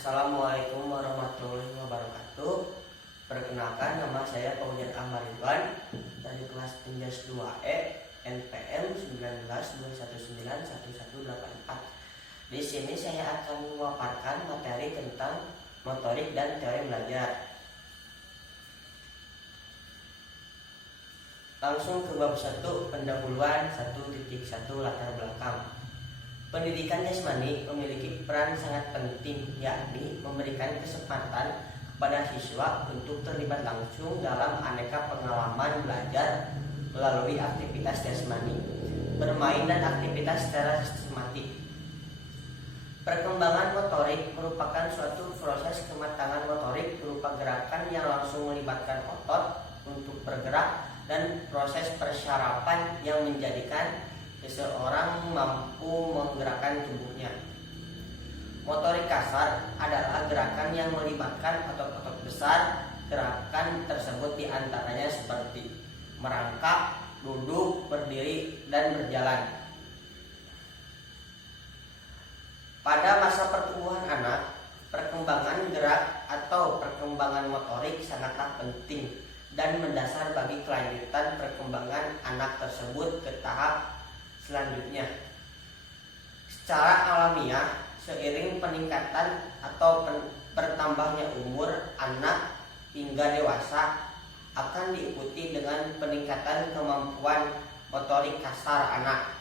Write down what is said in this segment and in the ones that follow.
Assalamualaikum warahmatullahi wabarakatuh. Perkenalkan, nama saya Paujan Ahmad Ridwan dari kelas Tinjas 2E NPM 1921911184. Di sini saya akan memaparkan materi tentang motorik dan teori belajar. Langsung ke bab 1, pendahuluan 1.1 latar belakang. Pendidikan jasmani memiliki peran sangat penting, yakni memberikan kesempatan kepada siswa untuk terlibat langsung dalam aneka pengalaman belajar melalui aktivitas jasmani, bermain dan aktivitas secara sistematik. Perkembangan motorik merupakan suatu proses kematangan motorik berupa gerakan yang langsung melibatkan otot untuk bergerak dan proses persyarapan yang menjadikan seseorang mampu menggerakkan tubuhnya. Motorik kasar adalah gerakan yang melibatkan otot-otot besar. Gerakan tersebut diantaranya seperti merangkak, duduk, berdiri, dan berjalan. Pada masa pertumbuhan anak, perkembangan gerak atau perkembangan motorik sangatlah penting dan mendasar bagi kelanjutan perkembangan anak tersebut ke tahap selanjutnya. Secara alamiah, seiring peningkatan atau bertambahnya umur anak hingga dewasa akan diikuti dengan peningkatan kemampuan motorik kasar anak.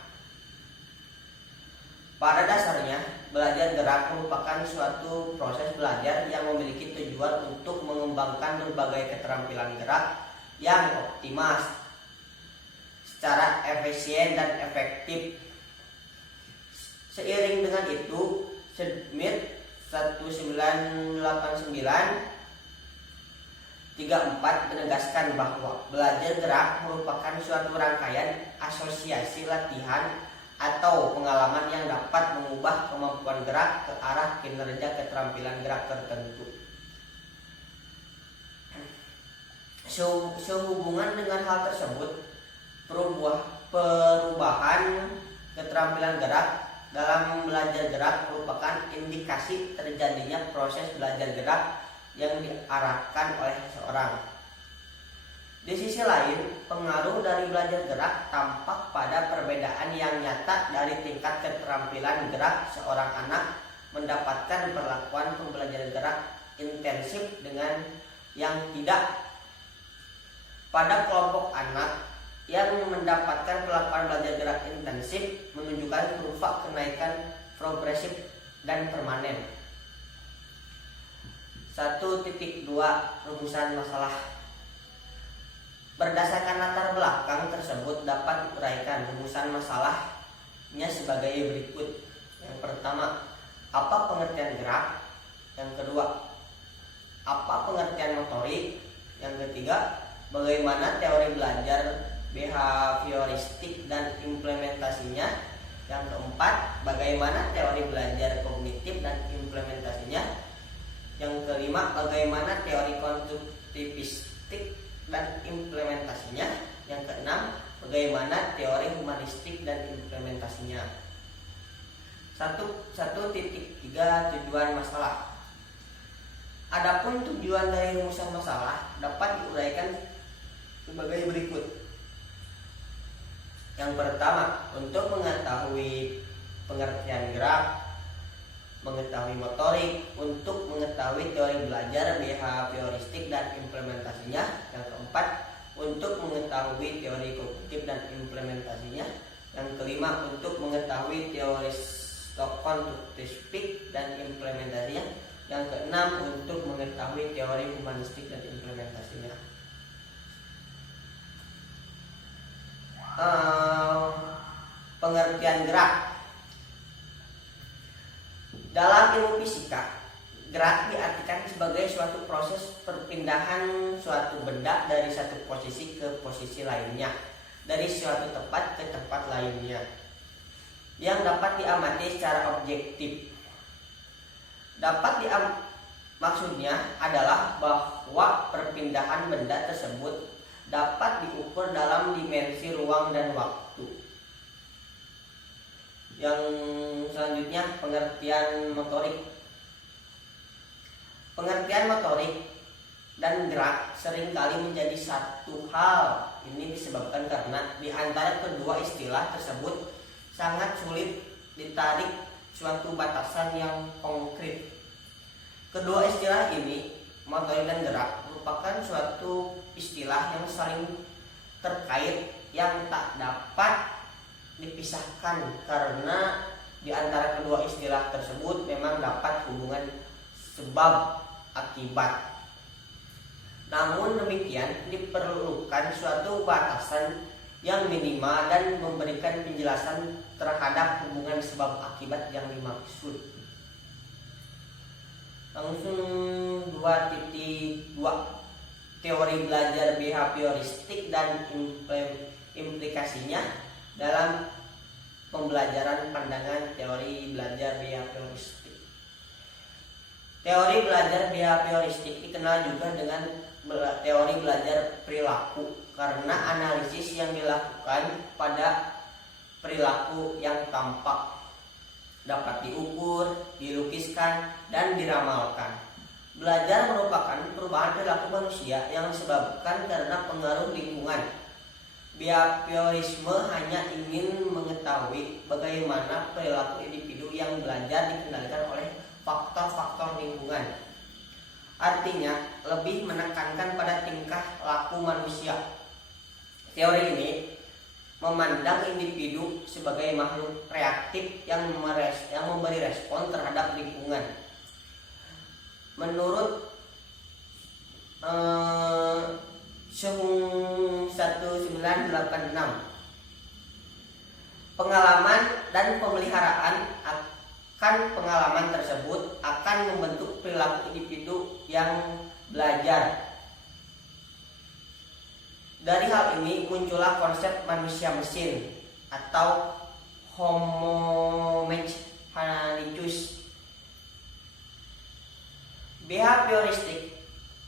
Pada dasarnya, belajar gerak merupakan suatu proses belajar yang memiliki tujuan untuk mengembangkan berbagai keterampilan gerak yang optimal secara efisien dan efektif. Seiring dengan itu, Smith 1989-34 menegaskan bahwa belajar gerak merupakan suatu rangkaian asosiasi latihan atau pengalaman yang dapat mengubah kemampuan gerak ke arah kinerja keterampilan gerak tertentu. Sehubungan dengan hal tersebut, perubahan keterampilan gerak dalam belajar gerak merupakan indikasi terjadinya proses belajar gerak yang diarahkan oleh seseorang. Di sisi lain, pengaruh dari belajar gerak tampak pada perbedaan yang nyata dari tingkat keterampilan gerak seorang anak mendapatkan perlakuan pembelajaran gerak intensif dengan yang tidak. Pada kelompok anak yang mendapatkan perlakuan belajar gerak intensif menunjukkan kurva kenaikan progresif dan permanen. 1.2 Rumusan masalah. Berdasarkan latar belakang tersebut dapat diuraikan rumusan masalahnya sebagai berikut. Yang pertama, apa pengertian gerak? Yang kedua, apa pengertian motorik? Yang ketiga, bagaimana teori belajar behavioristik dan implementasinya. Yang keempat, bagaimana teori belajar kognitif dan implementasinya. Yang kelima, bagaimana teori konstruktivistik dan implementasinya. Yang keenam, bagaimana teori humanistik dan implementasinya. 1.3 Tujuan masalah. Adapun tujuan dari rumusan masalah dapat diuraikan sebagai berikut. Yang pertama, untuk mengetahui pengertian gerak, mengetahui motorik, untuk mengetahui teori belajar behavioristik dan implementasinya. Yang keempat, untuk mengetahui teori kognitif dan implementasinya. Yang kelima, untuk mengetahui teori konstruktivistik dan implementasinya. Yang keenam, untuk mengetahui teori humanistik dan implementasinya. Pengertian gerak. Dalam ilmu fisika, gerak diartikan sebagai suatu proses perpindahan suatu benda dari satu posisi ke posisi lainnya, dari suatu tempat ke tempat lainnya, yang dapat diamati secara objektif. Maksudnya adalah bahwa perpindahan benda tersebut dapat diukur dalam dimensi ruang dan waktu. Yang selanjutnya, pengertian motorik. Pengertian motorik dan gerak seringkali menjadi satu hal. Ini disebabkan karena di antara kedua istilah tersebut sangat sulit ditarik suatu batasan yang konkret. Kedua istilah ini, motorik dan gerak, merupakan suatu istilah yang saling terkait yang tak dapat dipisahkan karena di antara kedua istilah tersebut memang dapat hubungan sebab akibat. Namun demikian diperlukan suatu batasan yang minimal dan memberikan penjelasan terhadap hubungan sebab akibat yang dimaksud. Langsung 2.2 teori belajar behavioristik dan implikasinya dalam pembelajaran pandangan teori belajar behavioristik. Teori belajar behavioristik dikenal juga dengan teori belajar perilaku karena analisis yang dilakukan pada perilaku yang tampak, dapat diukur, dilukiskan, dan diramalkan. Belajar merupakan perubahan perilaku manusia yang disebabkan karena pengaruh lingkungan. Behaviorisme hanya ingin mengetahui bagaimana perilaku individu yang belajar dikendalikan oleh faktor-faktor lingkungan. Artinya, lebih menekankan pada tingkah laku manusia. Teori ini memandang individu sebagai makhluk reaktif yang memberi respon terhadap lingkungan. Menurut Sung 1986, pengalaman dan pemeliharaan akan pengalaman tersebut akan membentuk perilaku individu yang belajar. Dari hal ini muncullah konsep manusia mesin atau Homo mechanicus. Behavioristik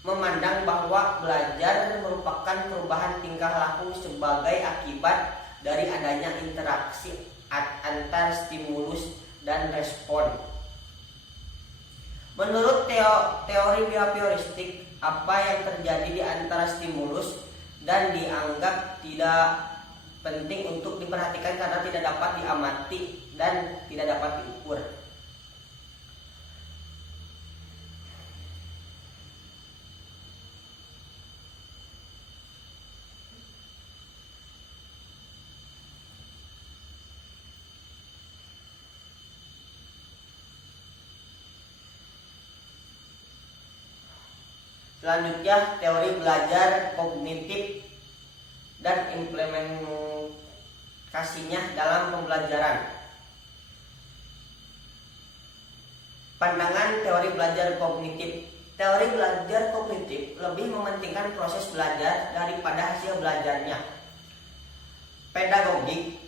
memandang bahwa belajar merupakan perubahan tingkah laku sebagai akibat dari adanya interaksi antar stimulus dan respon. Menurut teori behavioristik, apa yang terjadi di antara stimulus dan dianggap tidak penting untuk diperhatikan karena tidak dapat diamati dan tidak dapat diukur. Selanjutnya, teori belajar kognitif dan implementasinya dalam pembelajaran. Pandangan teori belajar kognitif. Teori belajar kognitif lebih mementingkan proses belajar daripada hasil belajarnya. Pedagogik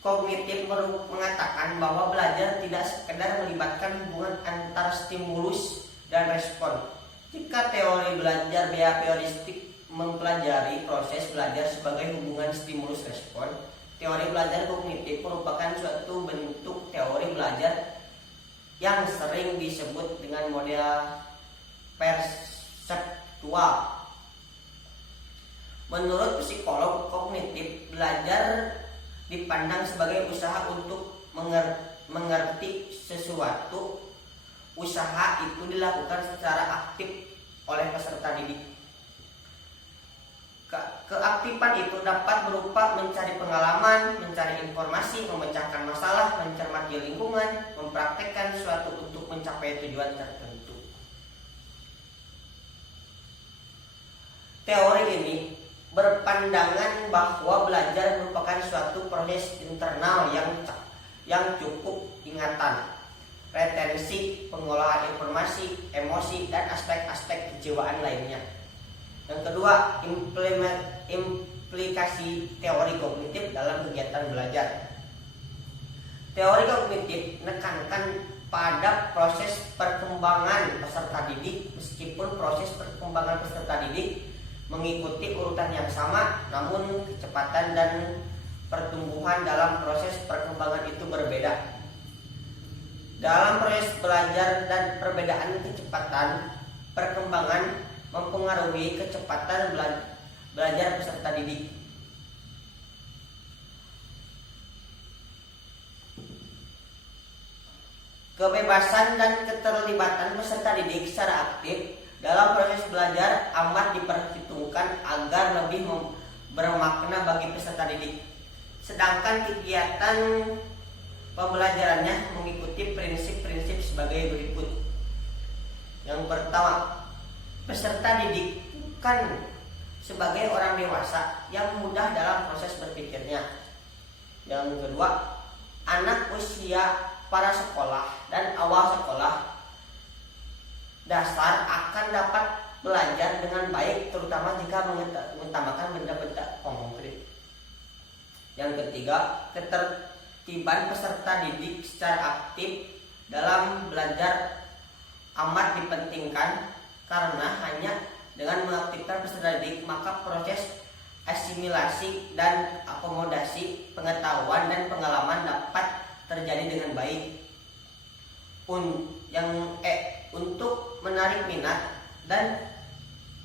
kognitif mengatakan bahwa belajar tidak sekedar melibatkan hubungan antar stimulus dan respon. Jika teori belajar behavioristik mempelajari proses belajar sebagai hubungan stimulus respon, teori belajar kognitif merupakan suatu bentuk teori belajar yang sering disebut dengan model perseptual. Menurut psikolog kognitif, belajar dipandang sebagai usaha untuk mengerti sesuatu. Usaha itu dilakukan secara aktif oleh peserta didik. Keaktifan itu dapat berupa mencari pengalaman, mencari informasi, memecahkan masalah, mencermati lingkungan, mempraktekkan sesuatu untuk mencapai tujuan tertentu. Teori ini berpandangan bahwa belajar merupakan suatu proses internal yang cukup ingatan, retensi, pengolahan informasi, emosi, dan aspek-aspek kejiwaan lainnya. Yang kedua, implikasi teori kognitif dalam kegiatan belajar. Teori kognitif menekankan pada proses perkembangan peserta didik, meskipun proses perkembangan peserta didik mengikuti urutan yang sama, namun kecepatan dan pertumbuhan dalam proses perkembangan itu berbeda. Dalam proses belajar dan perbedaan kecepatan perkembangan mempengaruhi kecepatan belajar peserta didik. Kebebasan dan keterlibatan peserta didik secara aktif dalam proses belajar amat diperhitungkan agar lebih bermakna bagi peserta didik. Sedangkan kegiatan pembelajarannya mengikuti prinsip-prinsip sebagai berikut. Yang pertama, peserta didik bukan sebagai orang dewasa yang mudah dalam proses berpikirnya. Yang kedua, anak usia para sekolah dan awal sekolah dasar akan dapat belajar dengan baik, terutama jika mengutamakan benda-benda konkret. Yang ketiga, ketertiban peserta didik secara aktif dalam belajar amat dipentingkan karena hanya dengan mengaktifkan peserta didik maka proses asimilasi dan akomodasi pengetahuan dan pengalaman dapat terjadi dengan baik. Untuk menarik minat dan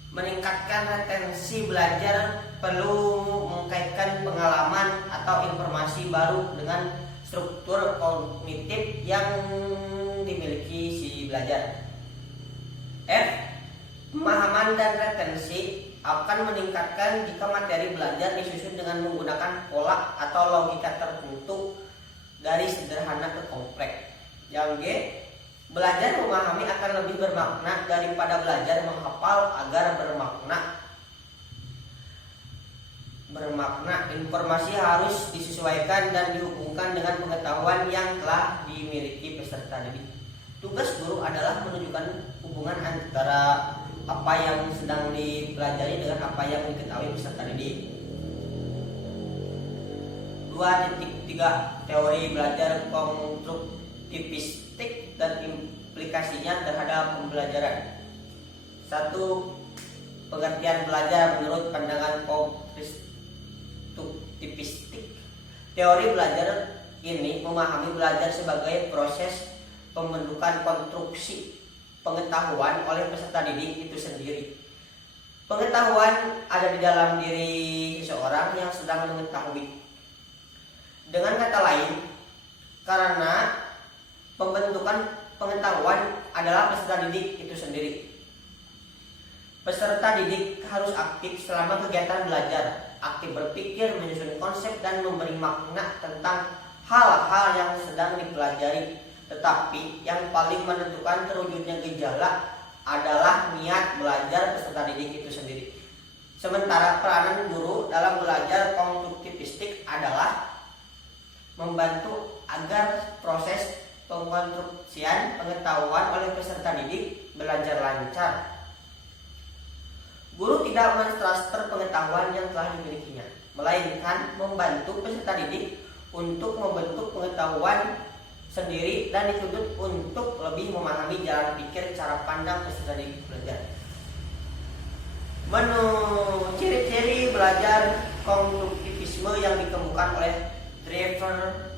meningkatkan retensi belajar perlu mengkaitkan pengalaman atau informasi baru dengan struktur kognitif yang dimiliki si belajar. Pemahaman dan retensi akan meningkatkan jika materi belajar disusun dengan menggunakan pola atau logika tertentu dari sederhana ke kompleks. Yang G, belajar memahami akan lebih bermakna daripada belajar menghafal agar bermakna. Informasi harus disesuaikan dan dihubungkan dengan pengetahuan yang telah dimiliki peserta didik. Tugas guru adalah menunjukkan hubungan antara apa yang sedang dipelajari dengan apa yang diketahui peserta didik. 2.3 Teori belajar konstruktivistik dan implikasinya terhadap pembelajaran. 1. Pengertian belajar menurut pandangan konstruktivistik. Teori belajar ini memahami belajar sebagai proses pembentukan konstruksi pengetahuan oleh peserta didik itu sendiri. Pengetahuan ada di dalam diri seseorang yang sedang mengetahui. Dengan kata lain, karena pembentukan pengetahuan adalah peserta didik itu sendiri. Peserta didik harus aktif selama kegiatan belajar, aktif berpikir, menyusun konsep, dan memberi makna tentang hal-hal yang sedang dipelajari. Tetapi yang paling menentukan terwujudnya gejala adalah niat belajar peserta didik itu sendiri. Sementara peranan guru dalam belajar konstruktivistik adalah membantu agar proses pengkonstruksian pengetahuan oleh peserta didik belajar lancar. Guru tidak mentransfer pengetahuan yang telah dimilikinya, melainkan membantu peserta didik untuk membentuk pengetahuan sendiri dan dituntut untuk lebih memahami jalan pikir cara pandang peserta didik belajar. Ciri-ciri belajar konstruktivisme yang ditemukan oleh Driver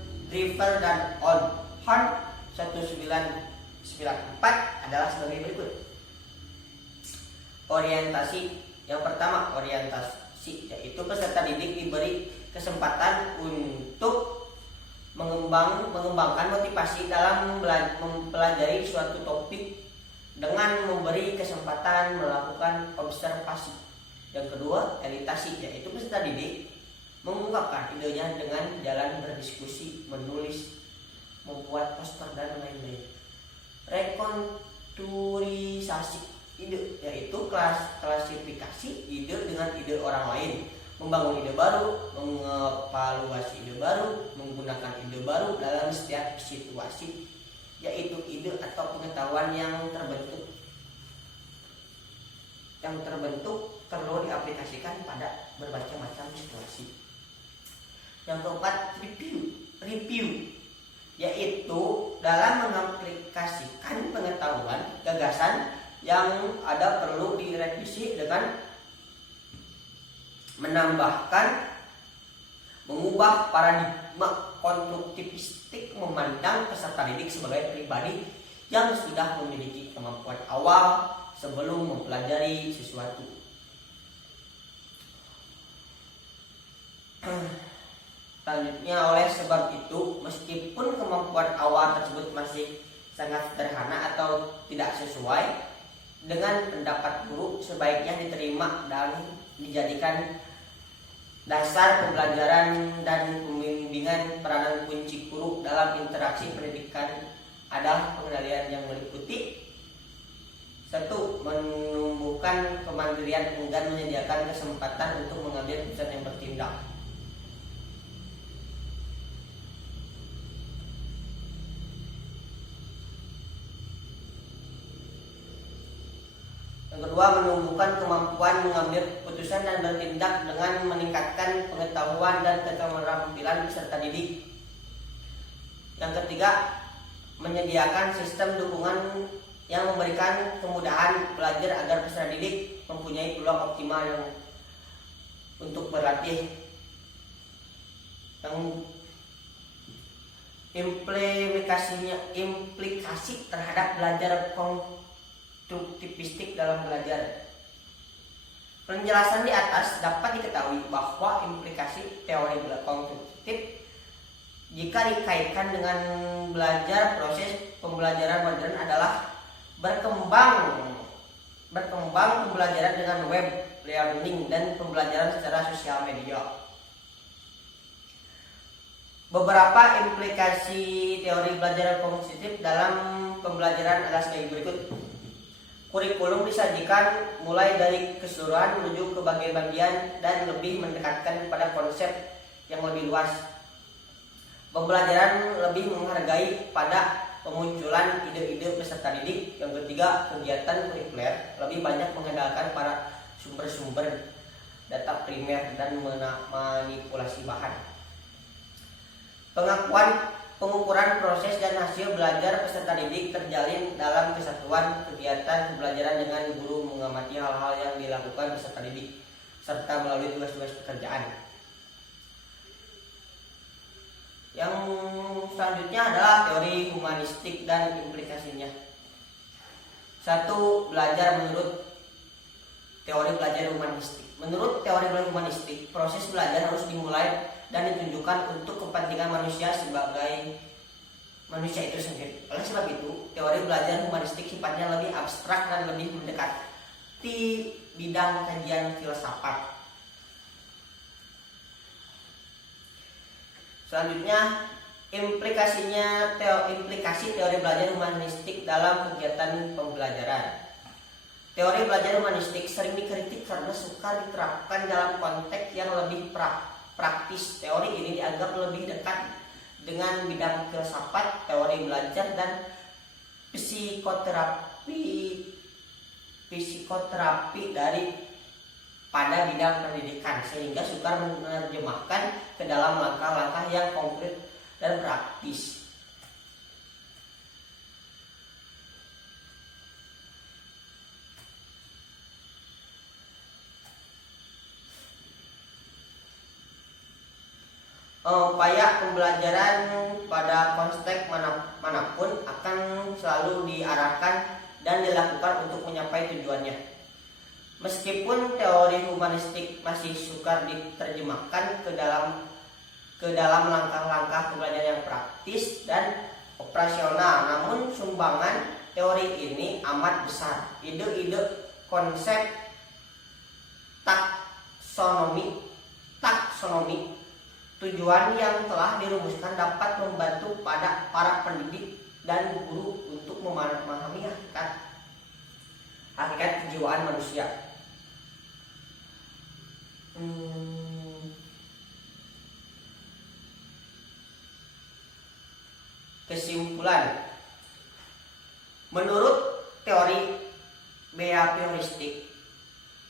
dan Horn 1994 adalah sebagai berikut. Orientasi. Yang pertama, orientasi, yaitu peserta didik diberi kesempatan untuk mengembangkan motivasi dalam mempelajari suatu topik dengan memberi kesempatan melakukan observasi. Yang kedua, elitasi, yaitu peserta didik mengungkapkan idenya dengan jalan berdiskusi, menulis, membuat poster, dan lain-lain. Rekonturisasi ide, yaitu klasifikasi ide dengan ide orang lain, membangun ide baru, mengevaluasi ide baru, menggunakan ide baru dalam setiap situasi, yaitu ide atau pengetahuan yang terbentuk perlu diaplikasikan pada berbagai macam situasi. Yang keempat, review, yaitu dalam mengaplikasikan pengetahuan gagasan yang ada perlu direvisi dengan menambahkan, mengubah paradigma konstruktivistik memandang peserta didik sebagai pribadi yang sudah memiliki kemampuan awal sebelum mempelajari sesuatu. Selanjutnya, oleh sebab itu, meskipun kemampuan awal tersebut masih sangat sederhana atau tidak sesuai dengan pendapat guru, sebaiknya diterima dan dijadikan dasar pembelajaran dan pembimbingan. Peranan kunci guru dalam interaksi pendidikan adalah pengendalian yang meliputi: 1. Menumbuhkan kemandirian dan menyediakan kesempatan untuk mengambil keputusan yang bertindak. Yang kedua, menumbuhkan kemampuan mengambil keputusan dan bertindak dengan meningkatkan pengetahuan dan keterampilan peserta didik. Yang ketiga, menyediakan sistem dukungan yang memberikan kemudahan belajar agar peserta didik mempunyai peluang optimal untuk berlatih. Yang implikasi terhadap belajar konstruktivistik dalam belajar. Penjelasan di atas dapat diketahui bahwa implikasi teori konstruktif jika dikaitkan dengan belajar, proses pembelajaran modern adalah berkembang pembelajaran dengan web learning dan pembelajaran secara sosial media. Beberapa implikasi teori belajar konstruktif dalam pembelajaran adalah sebagai berikut. Kurikulum disajikan mulai dari keseluruhan menuju ke bagian-bagian dan lebih mendekatkan pada konsep yang lebih luas. Pembelajaran lebih menghargai pada pemunculan ide-ide peserta didik. Yang ketiga, kegiatan kurikuler lebih banyak mengandalkan para sumber-sumber data primer dan manipulasi bahan. Pengukuran proses dan hasil belajar peserta didik terjalin dalam kesatuan kegiatan pembelajaran dengan guru mengamati hal-hal yang dilakukan peserta didik serta melalui tugas-tugas pekerjaan. Yang selanjutnya adalah teori humanistik dan implikasinya. 1. Belajar menurut teori belajar humanistik. Menurut teori belajar humanistik, proses belajar harus dimulai dan ditunjukkan untuk kepentingan manusia sebagai manusia itu sendiri. Oleh sebab itu, teori belajar humanistik sifatnya lebih abstrak dan lebih mendekati bidang kajian filsafat. Selanjutnya, implikasi teori belajar humanistik dalam kegiatan pembelajaran. Teori belajar humanistik sering dikritik karena sukar diterapkan dalam konteks yang lebih praktis. Teori ini dianggap lebih dekat dengan bidang filsafat, teori belajar, dan psikoterapi pada bidang pendidikan, sehingga sukar menerjemahkan ke dalam langkah-langkah yang konkret dan praktis. Upaya pembelajaran pada konteks manapun akan selalu diarahkan dan dilakukan untuk mencapai tujuannya. Meskipun teori humanistik masih sukar diterjemahkan ke dalam langkah-langkah pembelajaran yang praktis dan operasional, namun sumbangan teori ini amat besar. Ide-ide konsep taksonomi tujuan yang telah dirumuskan dapat membantu pada para pendidik dan guru untuk memahami hakikat kejiwaan manusia. Kesimpulan, menurut teori behavioristik,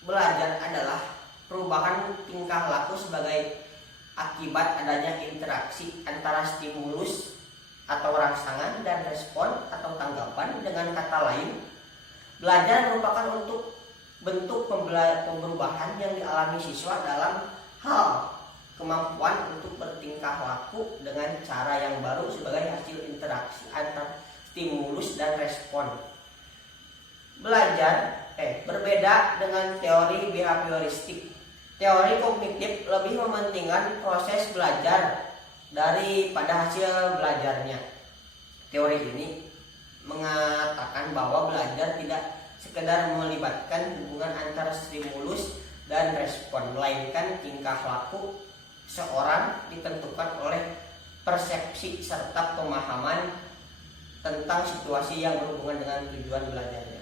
belajar adalah perubahan tingkah laku sebagai akibat adanya interaksi antara stimulus atau rangsangan dan respon atau tanggapan. Dengan kata lain, belajar merupakan bentuk perubahan yang dialami siswa dalam hal kemampuan untuk bertingkah laku dengan cara yang baru sebagai hasil interaksi antara stimulus dan respon. Berbeda dengan teori behavioristik. Teori kognitif lebih mementingkan proses belajar daripada hasil belajarnya. Teori ini mengatakan bahwa belajar tidak sekedar melibatkan hubungan antara stimulus dan respon, melainkan tingkah laku seorang ditentukan oleh persepsi serta pemahaman tentang situasi yang berhubungan dengan tujuan belajarnya.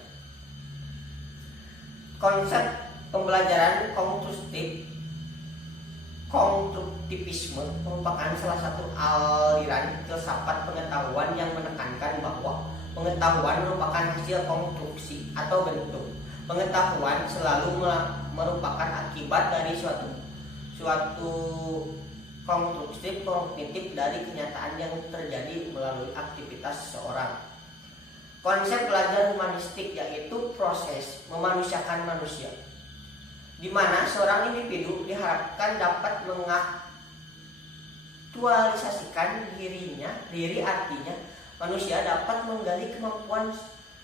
Konsep pembelajaran konstruktivisme merupakan salah satu aliran filsafat pengetahuan yang menekankan bahwa pengetahuan merupakan hasil konstruksi atau bentuk. Pengetahuan selalu merupakan akibat dari suatu konstruksi kognitif dari kenyataan yang terjadi melalui aktivitas seseorang. Konsep belajar humanistik yaitu proses memanusiakan manusia, di mana seorang individu diharapkan dapat mengaktualisasikan diri artinya manusia dapat menggali kemampuan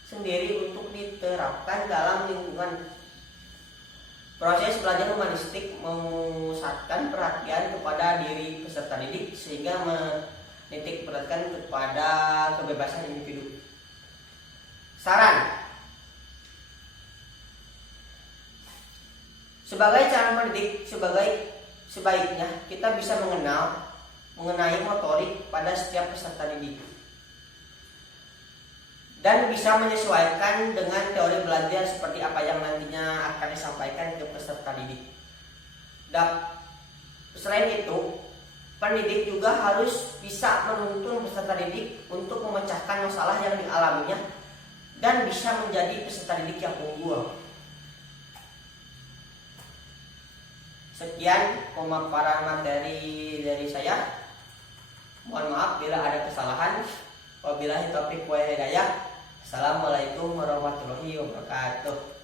sendiri untuk diterapkan dalam lingkungan. Proses belajar humanistik memusatkan perhatian kepada diri peserta didik sehingga menitik beratkan kepada kebebasan individu. Saran: sebagai cara mendidik, sebaiknya kita bisa mengenai motorik pada setiap peserta didik dan bisa menyesuaikan dengan teori belajar seperti apa yang nantinya akan disampaikan ke peserta didik. Selain itu, pendidik juga harus bisa menuntun peserta didik untuk memecahkan masalah yang dialaminya dan bisa menjadi peserta didik yang unggul. Sekian pemaparan materi dari saya. Mohon maaf bila ada kesalahan. Wabillahi taufiq wal hidayah. Assalamualaikum warahmatullahi wabarakatuh.